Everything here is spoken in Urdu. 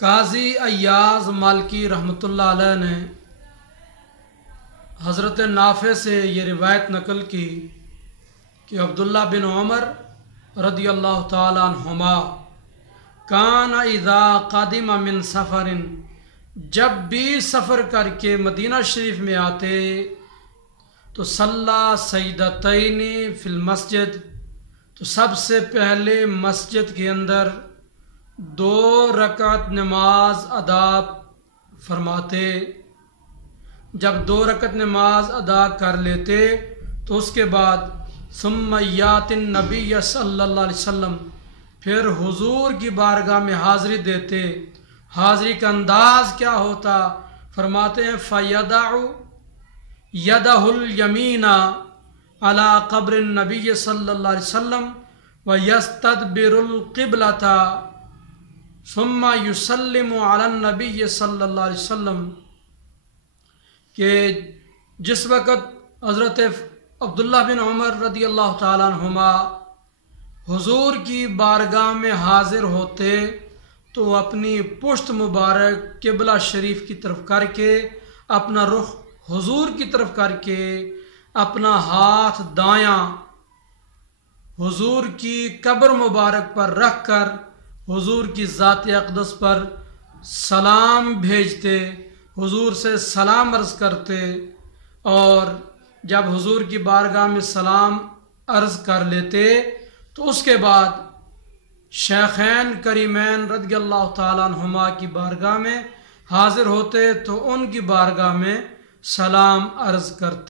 قاضی ایاز مالکی رحمۃ اللہ علیہ نے حضرت نافع سے یہ روایت نقل کی کہ عبداللہ بن عمر رضی اللہ تعالیٰ عنہما کان اذا قادم من سفر، جب بھی سفر کر کے مدینہ شریف میں آتے تو صلی سجدتین فی المسجد، تو سب سے پہلے مسجد کے اندر 2 رکعت نماز ادا فرماتے۔ جب 2 رکعت نماز ادا کر لیتے تو اس کے بعد ثم یات النبی صلی اللہ علیہ وسلم، پھر حضور کی بارگاہ میں حاضری دیتے۔ حاضری کا انداز کیا ہوتا؟ فرماتے ہیں فَيَدَعُ يَدَهُ الْيَمِينَ عَلَى قَبْرِ النَّبِيِّ صلی اللہ علیہ وسلم وَيَسْتَدْبِرُ الْقِبْلَةَ ثم يسلم علی النبی صلی اللہ علیہ وسلم، کہ جس وقت حضرت عبداللہ بن عمر رضی اللہ تعالیٰ عنہما حضور کی بارگاہ میں حاضر ہوتے تو اپنی پشت مبارک قبلہ شریف کی طرف کر کے، اپنا رخ حضور کی طرف کر کے، اپنا ہاتھ دایاں حضور کی قبر مبارک پر رکھ کر حضور کی ذات اقدس پر سلام بھیجتے، حضور سے سلام عرض کرتے، اور جب حضور کی بارگاہ میں سلام عرض کر لیتے تو اس کے بعد شیخین کریمین رضی اللہ تعالیٰ عنہما کی بارگاہ میں حاضر ہوتے تو ان کی بارگاہ میں سلام عرض کرتے۔